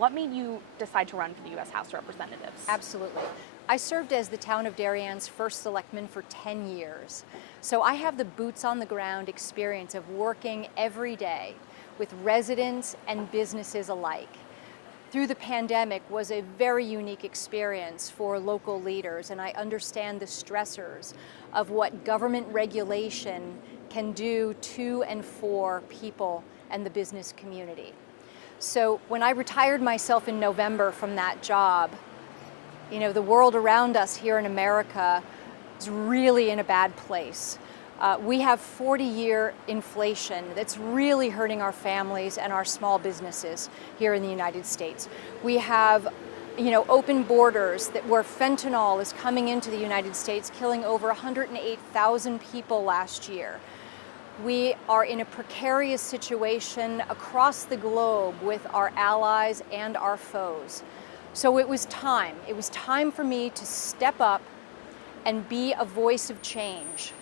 What made you decide to run for the U.S. House of Representatives? Absolutely. I served as the town of Darayen's first selectman for 10 years. So I have the boots on the ground experience of working every day with residents and businesses alike. Through the pandemic was a very unique experience for local leaders, and I understand the stressors of what government regulation can do to and for people and the business community. So when I retired myself in November from that job, the world around us here in America is really in a bad place. We have 40-year inflation that's really hurting our families and our small businesses here in the United States. We have, open borders where fentanyl is coming into the United States, killing over 108,000 people last year. We are in a precarious situation across the globe with our allies and our foes. So it was time. It was time for me to step up and be a voice of change.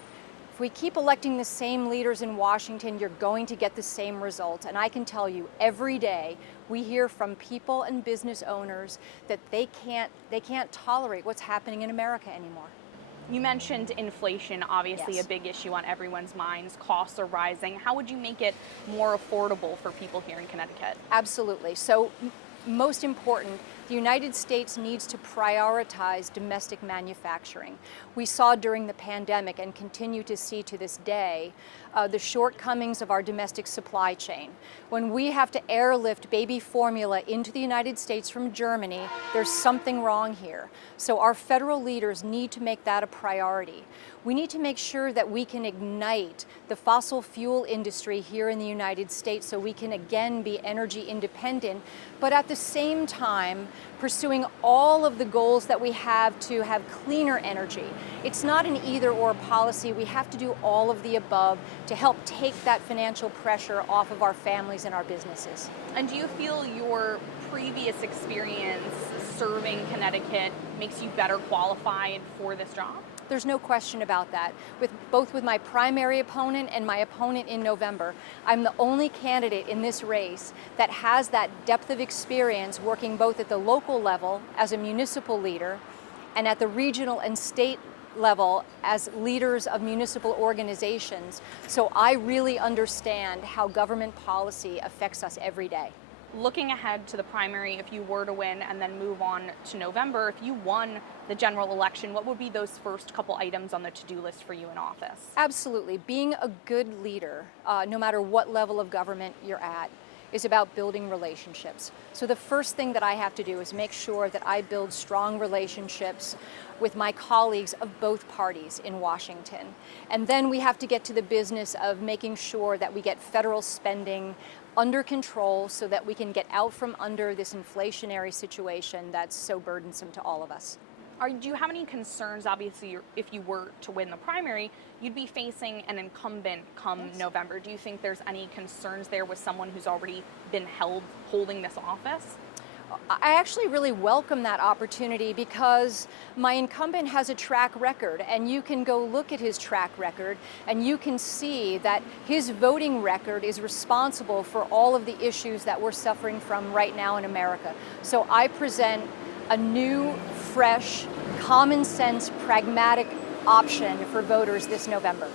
If we keep electing the same leaders in Washington, you're going to get the same results. And I can tell you, every day we hear from people and business owners that they can't tolerate what's happening in America anymore. You mentioned inflation, obviously Yes. a big issue on everyone's minds. Costs are rising. How would you make it more affordable for people here in Connecticut? Absolutely. So most important, the United States needs to prioritize domestic manufacturing. We saw during the pandemic and continue to see to this day the shortcomings of our domestic supply chain. When we have to airlift baby formula into the United States from Germany, there's something wrong here. So our federal leaders need to make that a priority. We need to make sure that we can ignite the fossil fuel industry here in the United States so we can again be energy independent, but at the same time pursuing all of the goals that we have to have cleaner energy. It's not an either-or policy. We have to do all of the above to help take that financial pressure off of our families and our businesses. And do you feel your previous experience serving Connecticut makes you better qualified for this job? There's no question about that. Both with my primary opponent and my opponent in November, I'm the only candidate in this race that has that depth of experience working both at the local level as a municipal leader and at the regional and state level as leaders of municipal organizations. So I really understand how government policy affects us every day. Looking ahead to the primary, if you were to win and then move on to November, if you won the general election, what would be those first couple items on the to-do list for you in office? Absolutely. Being a good leader, no matter what level of government you're at, is about building relationships. So the first thing that I have to do is make sure that I build strong relationships with my colleagues of both parties in Washington. And then we have to get to the business of making sure that we get federal spending under control so that we can get out from under this inflationary situation that's so burdensome to all of us. Do you have any concerns? Obviously, if you were to win the primary, you'd be facing an incumbent come November. Do you think there's any concerns there with someone who's already been holding this office? I actually really welcome that opportunity because my incumbent has a track record, and you can go look at his track record and you can see that his voting record is responsible for all of the issues that we're suffering from right now in America. So I present a new, fresh, common sense, pragmatic option for voters this November.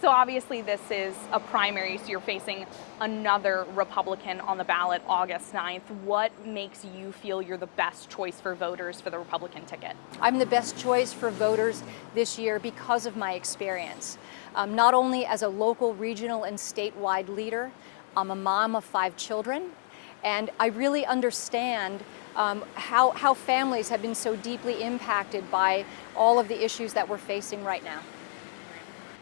So obviously this is a primary, so you're facing another Republican on the ballot August 9th. What makes you feel you're the best choice for voters for the Republican ticket? I'm the best choice for voters this year because of my experience. Not only as a local, regional, and statewide leader, I'm a mom of 5 children, and I really understand how families have been so deeply impacted by all of the issues that we're facing right now.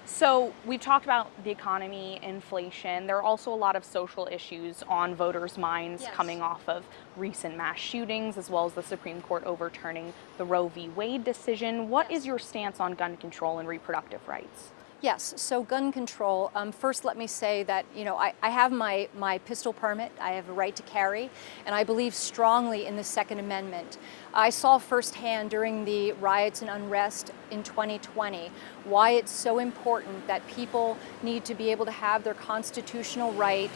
So we've talked about the economy, inflation. There are also a lot of social issues on voters' minds coming off of recent mass shootings, as well as the Supreme Court overturning the Roe v. Wade decision. What is your stance on gun control and reproductive rights? Yes, so gun control, first let me say that, I have my pistol permit, I have a right to carry, and I believe strongly in the Second Amendment. I saw firsthand during the riots and unrest in 2020 why it's so important that people need to be able to have their constitutional right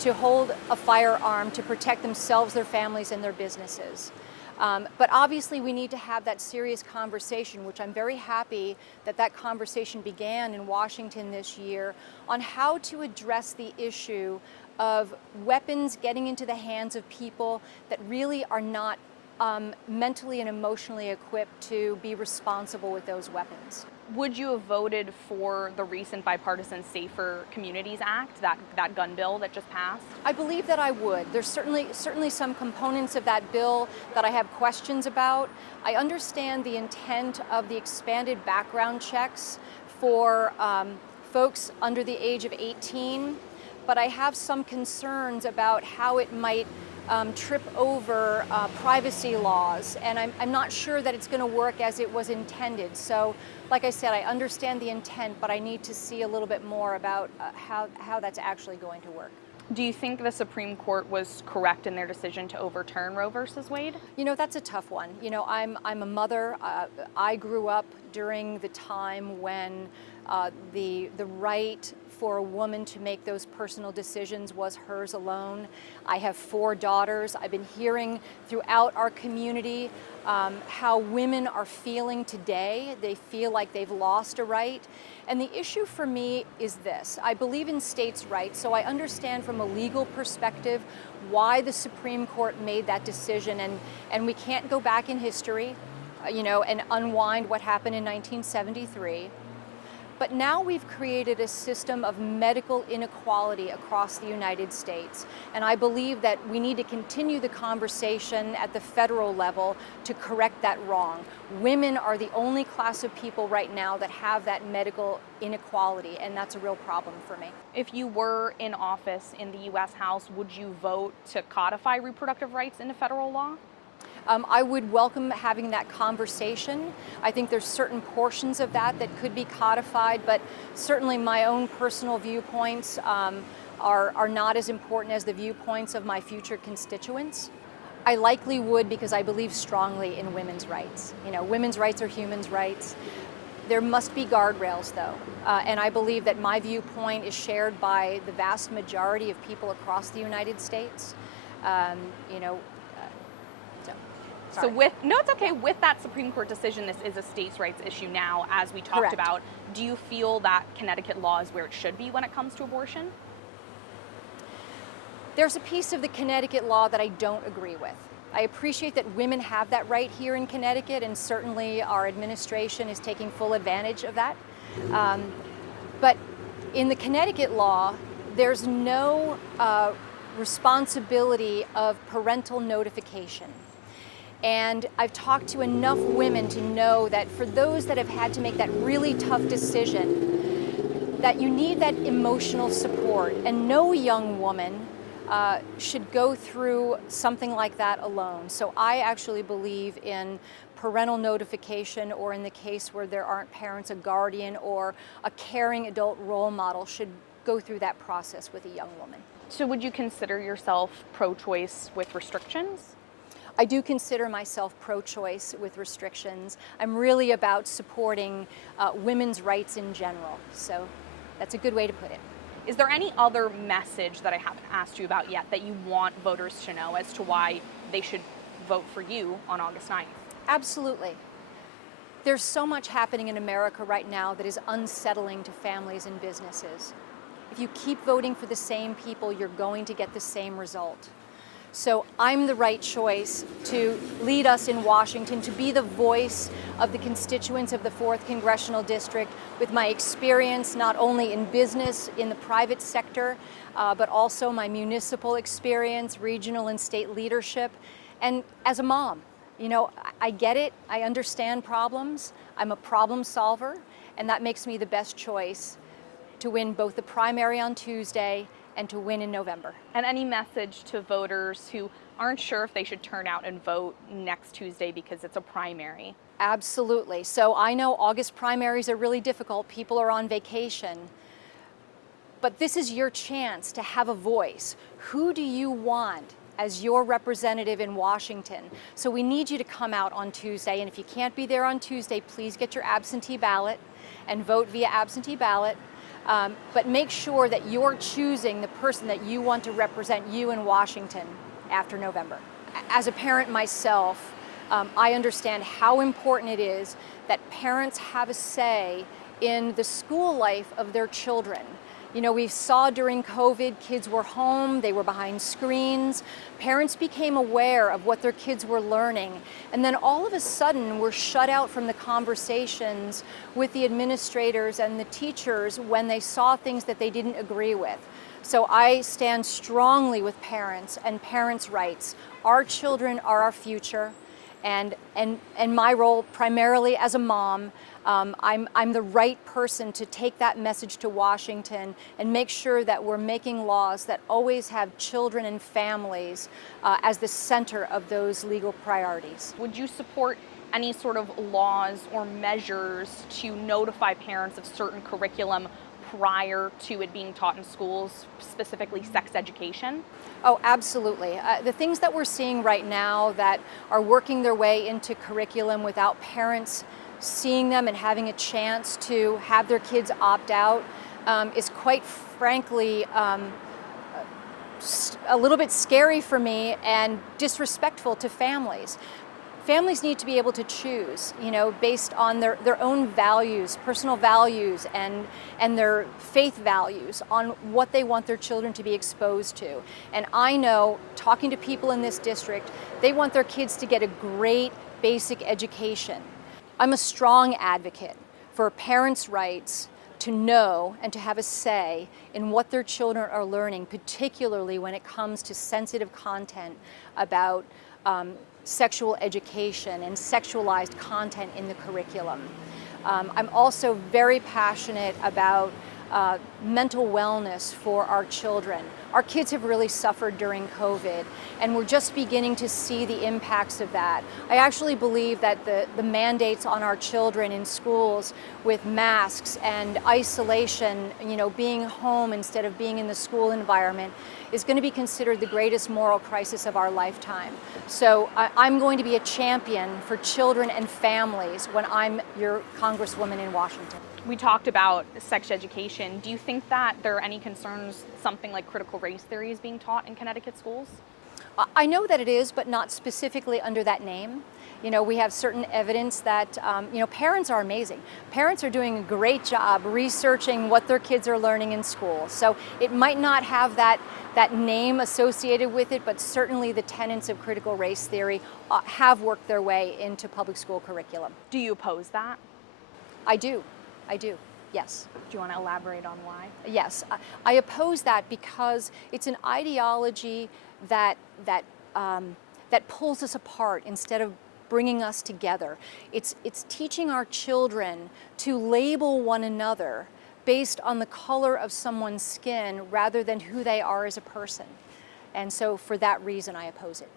to hold a firearm to protect themselves, their families, and their businesses. But obviously we need to have that serious conversation, which I'm very happy that that conversation began in Washington this year, on how to address the issue of weapons getting into the hands of people that really are not mentally and emotionally equipped to be responsible with those weapons. Would you have voted for the recent bipartisan Safer Communities Act, that gun bill that just passed? I believe that I would. There's certainly some components of that bill that I have questions about. I understand the intent of the expanded background checks for folks under the age of 18, but I have some concerns about how it might trip over privacy laws, and I'm not sure that it's going to work as it was intended. So, like I said, I understand the intent, but I need to see a little bit more about how that's actually going to work. Do you think the Supreme Court was correct in their decision to overturn Roe versus Wade? You know, that's a tough one. You know, I'm a mother. I grew up during the time when the right for a woman to make those personal decisions was hers alone. I have 4 daughters. I've been hearing throughout our community how women are feeling today. They feel like they've lost a right. And the issue for me is this. I believe in states' rights, so I understand from a legal perspective why the Supreme Court made that decision, and we can't go back in history, you know, and unwind what happened in 1973. But now we've created a system of medical inequality across the United States. And I believe that we need to continue the conversation at the federal level to correct that wrong. Women are the only class of people right now that have that medical inequality, and that's a real problem for me. If you were in office in the U.S. House, would you vote to codify reproductive rights into federal law? I would welcome having that conversation. I think there's certain portions of that could be codified, but certainly my own personal viewpoints are not as important as the viewpoints of my future constituents. I likely would, because I believe strongly in women's rights. You know, women's rights are human rights. There must be guardrails, though, and I believe that my viewpoint is shared by the vast majority of people across the United States. You know. So it's okay, with that Supreme Court decision, this is a states' rights issue now, as we talked Correct. about. Do you feel that Connecticut law is where it should be when it comes to abortion? There's a piece of the Connecticut law that I don't agree with. I appreciate that women have that right here in Connecticut, and certainly our administration is taking full advantage of that. But in the Connecticut law, there's no responsibility of parental notification. And I've talked to enough women to know that for those that have had to make that really tough decision, that you need that emotional support. And no young woman should go through something like that alone. So I actually believe in parental notification, or in the case where there aren't parents, a guardian or a caring adult role model should go through that process with a young woman. So would you consider yourself pro-choice with restrictions? I do consider myself pro-choice with restrictions. I'm really about supporting women's rights in general. So that's a good way to put it. Is there any other message that I haven't asked you about yet that you want voters to know as to why they should vote for you on August 9th? Absolutely. There's so much happening in America right now that is unsettling to families and businesses. If you keep voting for the same people, you're going to get the same result. So I'm the right choice to lead us in Washington, to be the voice of the constituents of the 4th Congressional District, with my experience not only in business, in the private sector, but also my municipal experience, regional and state leadership, and as a mom. You know, I get it, I understand problems, I'm a problem solver, and that makes me the best choice to win both the primary on Tuesday and to win in November. And any message to voters who aren't sure if they should turn out and vote next Tuesday because it's a primary? Absolutely. So I know August primaries are really difficult. People are on vacation. But this is your chance to have a voice. Who do you want as your representative in Washington? So we need you to come out on Tuesday. And if you can't be there on Tuesday, please get your absentee ballot and vote via absentee ballot. but make sure that you're choosing the person that you want to represent you in Washington after November. As a parent myself, I understand how important it is that parents have a say in the school life of their children. You know, we saw during COVID, kids were home, they were behind screens. Parents became aware of what their kids were learning. And then all of a sudden, we're shut out from the conversations with the administrators and the teachers when they saw things that they didn't agree with. So I stand strongly with parents and parents' rights. Our children are our future. And my role primarily as a mom, I'm the right person to take that message to Washington and make sure that we're making laws that always have children and families as the center of those legal priorities. Would you support any sort of laws or measures to notify parents of certain curriculum prior to it being taught in schools, specifically sex education? Oh, absolutely. The things that we're seeing right now that are working their way into curriculum without parents seeing them and having a chance to have their kids opt out is quite frankly a little bit scary for me and disrespectful to families. Families need to be able to choose, you know, based on their own values, personal values, and their faith values on what they want their children to be exposed to. And I know, talking to people in this district, they want their kids to get a great basic education. I'm a strong advocate for parents' rights to know and to have a say in what their children are learning, particularly when it comes to sensitive content about sexual education and sexualized content in the curriculum. I'm also very passionate about mental wellness for our children. Our kids have really suffered during COVID, and we're just beginning to see the impacts of that. I actually believe that the mandates on our children in schools with masks and isolation, you know, being home instead of being in the school environment, is going to be considered the greatest moral crisis of our lifetime. So I'm going to be a champion for children and families when I'm your Congresswoman in Washington. We talked about sex education. Do you think that there are any concerns something like critical race theory is being taught in Connecticut schools? I know that it is, but not specifically under that name. You know, we have certain evidence that, you know, parents are amazing. Parents are doing a great job researching what their kids are learning in school. So it might not have that name associated with it, but certainly the tenets of critical race theory have worked their way into public school curriculum. Do you oppose that? I do, yes. Do you want to elaborate on why? Yes, I oppose that because it's an ideology that pulls us apart instead of bringing us together. It's teaching our children to label one another based on the color of someone's skin rather than who they are as a person. And so for that reason, I oppose it.